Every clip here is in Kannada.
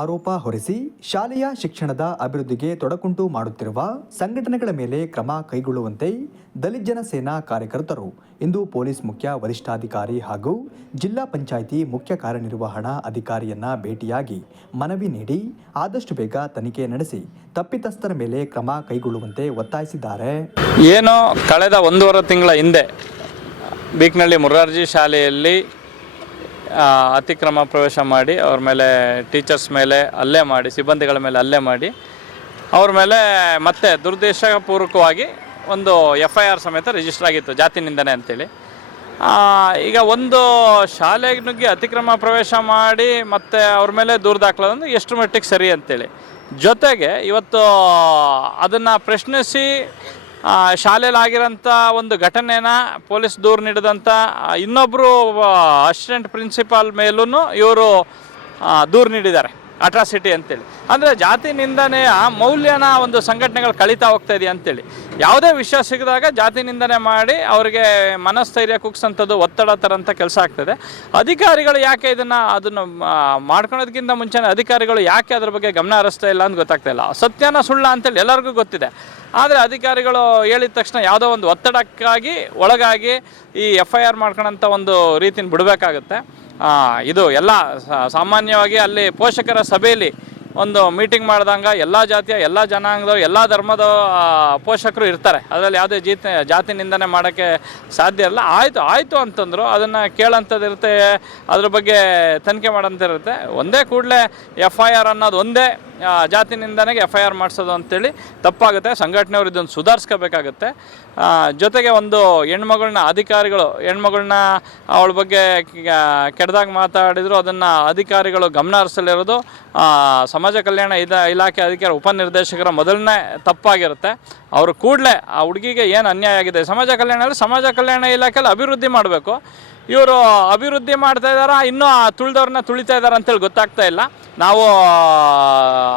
ಆರೋಪ ಹೊರಿಸಿ ಶಾಲೆಯ ಶಿಕ್ಷಣದ ಅಭಿವೃದ್ಧಿಗೆ ತೊಡಕುಂಟು ಮಾಡುತ್ತಿರುವ ಸಂಘಟನೆಗಳ ಮೇಲೆ ಕ್ರಮ ಕೈಗೊಳ್ಳುವಂತೆ ದಲಿತ ಜನ ಸೇನಾ ಕಾರ್ಯಕರ್ತರು, ಇಂದು ಪೊಲೀಸ್ ಮುಖ್ಯ ವರಿಷ್ಠಾಧಿಕಾರಿ ಹಾಗೂ ಜಿಲ್ಲಾ ಪಂಚಾಯಿತಿ ಮುಖ್ಯ ಕಾರ್ಯನಿರ್ವಹಣಾ ಅಧಿಕಾರಿಯನ್ನ ಭೇಟಿಯಾಗಿ ಮನವಿ ನೀಡಿ ಆದಷ್ಟು ಬೇಗ ತನಿಖೆ ನಡೆಸಿ ತಪ್ಪಿತಸ್ಥರ ಮೇಲೆ ಕ್ರಮ ಕೈಗೊಳ್ಳುವಂತೆ ಒತ್ತಾಯಿಸಿದ್ದಾರೆ. ಏನೋ ಕಳೆದ ಒಂದೂವರೆ ತಿಂಗಳ ಹಿಂದೆ ಬೀಕ್ನಳ್ಳಿ ಮುರಾರ್ಜಿ ಶಾಲೆಯಲ್ಲಿ ಅತಿಕ್ರಮ ಪ್ರವೇಶ ಮಾಡಿ, ಅವ್ರ ಮೇಲೆ ಟೀಚರ್ಸ್ ಮೇಲೆ ಹಲ್ಲೆ ಮಾಡಿ, ಸಿಬ್ಬಂದಿಗಳ ಮೇಲೆ ಹಲ್ಲೆ ಮಾಡಿ, ಅವ್ರ ಮೇಲೆ ಮತ್ತೆ ದುರುದ್ದೇಶಪೂರ್ವಕವಾಗಿ ಒಂದು ಎಫ್ ಐ ಆರ್ ಸಮೇತ ರಿಜಿಸ್ಟರ್ ಆಗಿತ್ತು ಜಾತಿ ನಿಂದನೆ ಅಂತೇಳಿ ಈಗ ಒಂದು ಶಾಲೆಗೆ ನುಗ್ಗಿ ಅತಿಕ್ರಮ ಪ್ರವೇಶ ಮಾಡಿ, ಮತ್ತೆ ಅವ್ರ ಮೇಲೆ ದೂರು ದಾಖಲಾದಂದ್ರೆ ಎಷ್ಟು ಮಟ್ಟಿಗೆ ಸರಿ ಅಂತೇಳಿ. ಜೊತೆಗೆ ಇವತ್ತು ಅದನ್ನು ಪ್ರಶ್ನಿಸಿ ಆ, ಶಾಲೆಯಲ್ಲಿ ಆಗಿರೋಂಥ ಒಂದು ಘಟನೆನ ಪೊಲೀಸ್ ದೂರು ನೀಡಿದಂಥ ಇನ್ನೊಬ್ಬರು ಅಸಿಸ್ಟೆಂಟ್ ಪ್ರಿನ್ಸಿಪಾಲ್ ಮೇಲೂ ಇವರು ದೂರು ನೀಡಿದ್ದಾರೆ. ಅಟ್ರಾಸಿಟಿ ಅಂತೇಳಿ. ಅಂದರೆ ಜಾತಿ ನಿಂದನೆಯ ಮೌಲ್ಯನ ಒಂದು ಸಂಘಟನೆಗಳು ಕಳೀತಾ ಹೋಗ್ತಾ ಇದೆ ಅಂತೇಳಿ. ಯಾವುದೇ ವಿಷಯ ಸಿಗಿದಾಗ ಜಾತಿ ನಿಂದನೆ ಮಾಡಿ ಅವರಿಗೆ ಮನಸ್ಥೈರ್ಯ ಕುಗ್ಸಂಥದ್ದು ಒತ್ತಡ ತರಂಥ ಕೆಲಸ ಆಗ್ತದೆ. ಅಧಿಕಾರಿಗಳು ಯಾಕೆ ಇದನ್ನು ಅದನ್ನು ಆ, ಮಾಡ್ಕೊಳೋದಕ್ಕಿಂತ ಮುಂಚೆನೇ ಅಧಿಕಾರಿಗಳು ಯಾಕೆ ಅದ್ರ ಬಗ್ಗೆ ಗಮನ ಹರಿಸ್ತಾ ಇಲ್ಲ ಅಂತ ಗೊತ್ತಾಗ್ತಾ ಇಲ್ಲ. ಸತ್ಯನ ಸುಳ್ಳ ಅಂತೇಳಿ ಎಲ್ಲರಿಗೂ ಗೊತ್ತಿದೆ. ಆದರೆ ಅಧಿಕಾರಿಗಳು ಹೇಳಿದ ತಕ್ಷಣ ಯಾವುದೋ ಒಂದು ಒತ್ತಡಕ್ಕಾಗಿ ಒಳಗಾಗಿ ಈ ಎಫ್ ಐ ಆರ್ ಮಾಡ್ಕೊಳಂಥ ಒಂದು ರೀತಿನ ಬಿಡಬೇಕಾಗುತ್ತೆ. ಇದು ಎಲ್ಲ ಸಾಮಾನ್ಯವಾಗಿ ಅಲ್ಲಿ ಪೋಷಕರ ಸಭೆಯಲ್ಲಿ ಒಂದು ಮೀಟಿಂಗ್ ಮಾಡ್ದಂಗೆ ಎಲ್ಲ ಜಾತಿಯ, ಎಲ್ಲ ಜನಾಂಗದವ್ರು, ಎಲ್ಲ ಧರ್ಮದ ಪೋಷಕರು ಇರ್ತಾರೆ. ಅದರಲ್ಲಿ ಯಾವುದೇ ಜೀತ, ಜಾತಿ ನಿಂದನೆ ಮಾಡೋಕ್ಕೆ ಸಾಧ್ಯ ಇಲ್ಲ. ಆಯಿತು ಆಯಿತು ಅಂತಂದರು, ಅದನ್ನು ಕೇಳೋಂಥದ್ದಿರುತ್ತೆ ಅದ್ರ ಬಗ್ಗೆ ತನಿಖೆ ಮಾಡೋಂಥಿರುತ್ತೆ ಒಂದೇ ಕೂಡಲೇ ಎಫ್ ಐ ಆರ್ ಅನ್ನೋದು ಒಂದೇ ಆ, ಜಾತಿ ನಿಂದನೆಗೆ ಎಫ್ ಐ ಆರ್ ಮಾಡಿಸೋದು ಅಂತೇಳಿ ತಪ್ಪಾಗುತ್ತೆ. ಸಂಘಟನೆಯವರು ಇದನ್ನು ಸುಧಾರಿಸ್ಕೋಬೇಕಾಗತ್ತೆ. ಜೊತೆಗೆ ಒಂದು ಹೆಣ್ಮಗಳನ್ನ ಅಧಿಕಾರಿಗಳು ಹೆಣ್ಮಗಳನ್ನ ಅವಳ ಬಗ್ಗೆ ಕೆಡ್ದಾಗ ಮಾತಾಡಿದ್ರು ಅದನ್ನು ಅಧಿಕಾರಿಗಳು ಗಮನ ಹರಿಸಲಿರೋದು ಸಮಾಜ ಕಲ್ಯಾಣ ಇದ ಇಲಾಖೆ ಅಧಿಕಾರಿ ಉಪನಿರ್ದೇಶಕರ ಮೊದಲನೇ ತಪ್ಪಾಗಿರುತ್ತೆ. ಅವರು ಕೂಡಲೇ ಆ ಹುಡುಗಿಗೆ ಏನು ಅನ್ಯಾಯ ಆಗಿದೆ? ಸಮಾಜ ಕಲ್ಯಾಣ ಸಮಾಜ ಕಲ್ಯಾಣ ಇಲಾಖೆಯಲ್ಲಿ ಅಭಿವೃದ್ಧಿ ಮಾಡಬೇಕು. ಇವರು ಅಭಿವೃದ್ಧಿ ಮಾಡ್ತಾ ಇದ್ದಾರಾ ಇನ್ನೂ ಆ ತುಳಿದವ್ರನ್ನ ತುಳಿತಾ ಇದ್ದಾರೆ ಅಂತೇಳಿ ಗೊತ್ತಾಗ್ತಾ ಇಲ್ಲ. ನಾವು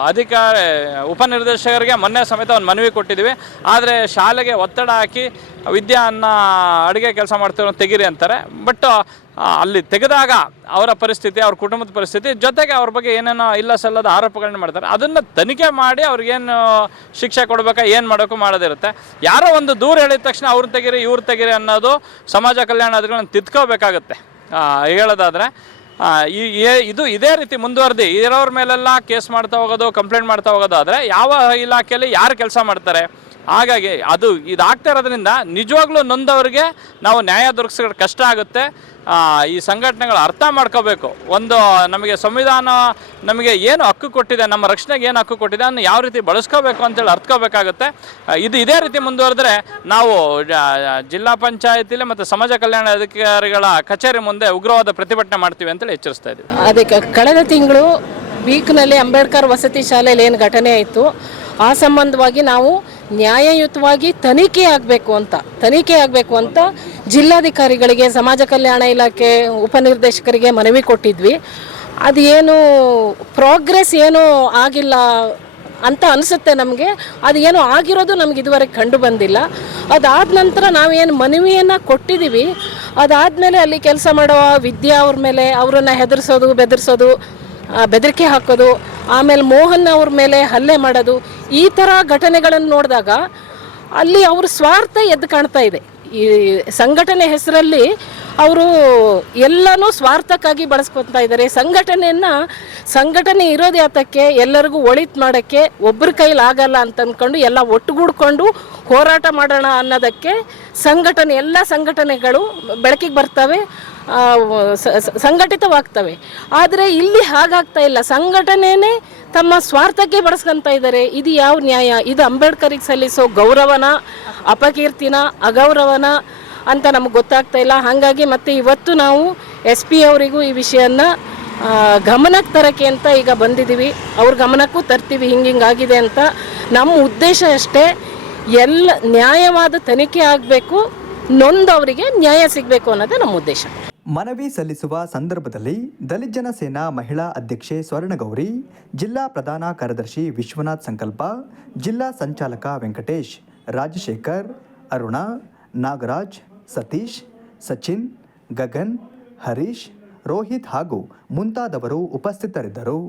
ಅಧಿಕಾರಿ, ಉಪನಿರ್ದೇಶಕರಿಗೆ ಮೊನ್ನೆ ಸಮೇತ ಒಂದು ಮನವಿ ಕೊಟ್ಟಿದ್ದೀವಿ. ಆದರೆ ಶಾಲೆಗೆ ಒತ್ತಡ ಹಾಕಿ ವಿದ್ಯಾ ಅನ್ನ ಅಡುಗೆ ಕೆಲಸ ಮಾಡ್ತಿರೋ ತೆಗೀರಿ ಅಂತಾರೆ. ಬಟ್ ಅಲ್ಲಿ ತೆಗೆದಾಗ ಅವರ ಪರಿಸ್ಥಿತಿ, ಅವ್ರ ಕುಟುಂಬದ ಪರಿಸ್ಥಿತಿ, ಜೊತೆಗೆ ಅವ್ರ ಬಗ್ಗೆ ಏನೇನೋ ಇಲ್ಲ ಸಲ್ಲದ ಆರೋಪಗಳನ್ನ ಮಾಡ್ತಾರೆ. ಅದನ್ನು ತನಿಖೆ ಮಾಡಿ ಅವ್ರಿಗೇನು ಶಿಕ್ಷೆ ಕೊಡಬೇಕಾ, ಏನು ಮಾಡೋಕ್ಕೂ ಮಾಡೋದಿರುತ್ತೆ. ಯಾರೋ ಒಂದು ದೂರ ಹೇಳಿದ ತಕ್ಷಣ ಅವ್ರನ್ನ ತೆಗೀರಿ ಇವ್ರು ತೆಗೀರಿ ಅನ್ನೋದು ಸಮಾಜ ಕಲ್ಯಾಣ ಅಧಿಕಾರಿಗಳನ್ನ ತಿದ್ಕೋಬೇಕಾಗುತ್ತೆ. ಹೇಳೋದಾದ್ರೆ ಈ ಇದು ಇದೇ ರೀತಿ ಮುಂದುವರೆದಿ. ಇರೋರ ಮೇಲೆಲ್ಲ ಕೇಸ್ ಮಾಡ್ತಾ ಹೋಗೋದು ಕಂಪ್ಲೇಂಟ್ ಮಾಡ್ತಾ ಹೋಗೋದು ಆದರೆ ಯಾವ ಇಲಾಖೆಯಲ್ಲಿ ಯಾರು ಕೆಲಸ ಮಾಡ್ತಾರೆ? ಹಾಗಾಗಿ ಅದು ಇದಾಗ್ತಾ ಇರೋದ್ರಿಂದ ನಿಜವಾಗ್ಲೂ ನೊಂದವರಿಗೆ ನಾವು ನ್ಯಾಯ ದೊರಕಿಸೋದು ಕಷ್ಟ ಆಗುತ್ತೆ. ಈ ಸಂಘಟನೆಗಳು ಅರ್ಥ ಮಾಡ್ಕೋಬೇಕು. ಒಂದು, ನಮಗೆ ಸಂವಿಧಾನ ನಮಗೆ ಏನು ಹಕ್ಕು ಕೊಟ್ಟಿದೆ, ನಮ್ಮ ರಕ್ಷಣೆಗೆ ಏನು ಹಕ್ಕು ಕೊಟ್ಟಿದೆ ಅದನ್ನು ಯಾವ ರೀತಿ ಬಳಸ್ಕೋಬೇಕು ಅಂತೇಳಿ ಅರ್ಥಕೋಬೇಕಾಗುತ್ತೆ. ಇದು ಇದೇ ರೀತಿ ಮುಂದುವರೆದ್ರೆ ನಾವು ಜಿಲ್ಲಾ ಪಂಚಾಯತಿಲಿ ಮತ್ತು ಸಮಾಜ ಕಲ್ಯಾಣ ಅಧಿಕಾರಿಗಳ ಕಚೇರಿ ಮುಂದೆ ಉಗ್ರವಾದ ಪ್ರತಿಭಟನೆ ಮಾಡ್ತೀವಿ ಅಂತೇಳಿ ಎಚ್ಚರಿಸ್ತಾ ಇದ್ದೀವಿ. ಅದಕ್ಕೆ ಕಳೆದ ತಿಂಗಳು ಬೀಕ್ನಲ್ಲಿ ಅಂಬೇಡ್ಕರ್ ವಸತಿ ಶಾಲೆಯಲ್ಲಿ ಏನು ಘಟನೆ ಆಯಿತು. ಆ ಸಂಬಂಧವಾಗಿ ನಾವು ನ್ಯಾಯಯುತವಾಗಿ ತನಿಖೆ ಆಗಬೇಕು ಅಂತ, ತನಿಖೆ ಆಗಬೇಕು ಅಂತ ಜಿಲ್ಲಾಧಿಕಾರಿಗಳಿಗೆ, ಸಮಾಜ ಕಲ್ಯಾಣ ಇಲಾಖೆ ಉಪನಿರ್ದೇಶಕರಿಗೆ ಮನವಿ ಕೊಟ್ಟಿದ್ವಿ. ಅದು ಏನು ಪ್ರೋಗ್ರೆಸ್ ಏನು ಆಗಿಲ್ಲ ಅಂತ ಅನಿಸುತ್ತೆ ನಮಗೆ. ಅದು ಏನು ಆಗಿರೋದು ನಮ್ಗೆ ಇದುವರೆಗೆ ಕಂಡು ಬಂದಿಲ್ಲ. ಅದಾದ ನಂತರ ನಾವೇನು ಮನವಿಯನ್ನು ಕೊಟ್ಟಿದ್ದೀವಿ. ಅದಾದಮೇಲೆ ಅಲ್ಲಿ ಕೆಲಸ ಮಾಡೋ ವಿದ್ಯಾ ಅವ್ರ ಮೇಲೆ, ಅವರನ್ನು ಹೆದರ್ಸೋದು, ಬೆದರ್ಸೋದು ಬೆದರಿಕೆ ಹಾಕೋದು, ಆಮೇಲೆ ಮೋಹನ್ ಅವ್ರ ಮೇಲೆ ಹಲ್ಲೆ ಮಾಡೋದು, ಈ ಥರ ಘಟನೆಗಳನ್ನು ನೋಡಿದಾಗ ಅಲ್ಲಿ ಅವ್ರ ಸ್ವಾರ್ಥ ಎದ್ದು ಕಾಣ್ತಾ ಇದೆ. ಈ ಸಂಘಟನೆ ಹೆಸರಲ್ಲಿ ಅವರು ಎಲ್ಲನೂ ಸ್ವಾರ್ಥಕ್ಕಾಗಿ ಬಳಸ್ಕೊತಾ ಇದ್ದಾರೆ. ಸಂಘಟನೆಯನ್ನು, ಸಂಘಟನೆ ಇರೋದು ಯಾತಕ್ಕೆ, ಎಲ್ಲರಿಗೂ ಒಳಿತು ಮಾಡೋಕ್ಕೆ ಒಬ್ಬರ ಕೈಲಿ ಆಗಲ್ಲ ಅಂತ ಅಂದ್ಕೊಂಡು ಎಲ್ಲ ಒಟ್ಟುಗೂಡ್ಕೊಂಡು ಹೋರಾಟ ಮಾಡೋಣ ಅನ್ನೋದಕ್ಕೆ ಸಂಘಟನೆ, ಎಲ್ಲ ಸಂಘಟನೆಗಳು ಬೆಳಕಿಗೆ ಬರ್ತವೆ. ಸಂಘಟಿತವಾಗ್ತವೆ. ಆದರೆ ಇಲ್ಲಿ ಹಾಗಾಗ್ತಾ ಇಲ್ಲ. ಸಂಘಟನೆನೇ ತಮ್ಮ ಸ್ವಾರ್ಥಕ್ಕೆ ಬಳಸ್ಕೊಂತ ಇದ್ದಾರೆ. ಇದು ಯಾವ ನ್ಯಾಯ? ಇದು ಅಂಬೇಡ್ಕರಿಗೆ ಸಲ್ಲಿಸೋ ಗೌರವನ, ಅಪಕೀರ್ತಿನ, ಅಗೌರವನ ಅಂತ ನಮಗೆ ಗೊತ್ತಾಗ್ತಾ ಇಲ್ಲ. ಹಾಗಾಗಿ ಮತ್ತೆ ಇವತ್ತು ನಾವು ಎಸ್ ಪಿ ಅವರಿಗೂ ಈ ವಿಷಯನ ಗಮನಕ್ಕೆ ತರಕ್ಕೆ ಅಂತ ಈಗ ಬಂದಿದ್ದೀವಿ. ಅವ್ರ ಗಮನಕ್ಕೂ ತರ್ತೀವಿ. ಹಿಂಗಿಂಗಾಗಿದೆ ಅಂತ ನಮ್ಮ ಉದ್ದೇಶ ಅಷ್ಟೇ. ಎಲ್ಲ ನ್ಯಾಯವಾದ ತನಿಖೆ ಆಗಬೇಕು. ನೊಂದವರಿಗೆ ನ್ಯಾಯ ಸಿಗಬೇಕು ಅನ್ನೋದೇ ನಮ್ಮ ಉದ್ದೇಶ. ಮನವಿ ಸಲ್ಲಿಸುವ ಸಂದರ್ಭದಲ್ಲಿ ದಲಿತ ಸೇನಾ ಮಹಿಳಾ ಅಧ್ಯಕ್ಷೆ ಸ್ವರ್ಣಗೌರಿ, ಜಿಲ್ಲಾ ಪ್ರಧಾನ ಕಾರ್ಯದರ್ಶಿ ವಿಶ್ವನಾಥ್ ಸಂಕಲ್ಪ, ಜಿಲ್ಲಾ ಸಂಚಾಲಕ ವೆಂಕಟೇಶ್, ರಾಜಶೇಖರ್, ಅರುಣ, ನಾಗರಾಜ್, ಸತೀಶ್, ಸಚಿನ್, ಗಗನ್, ಹರೀಶ್, ರೋಹಿತ್ ಹಾಗೂ ಮುಂತಾದವರು ಉಪಸ್ಥಿತರಿದ್ದರು.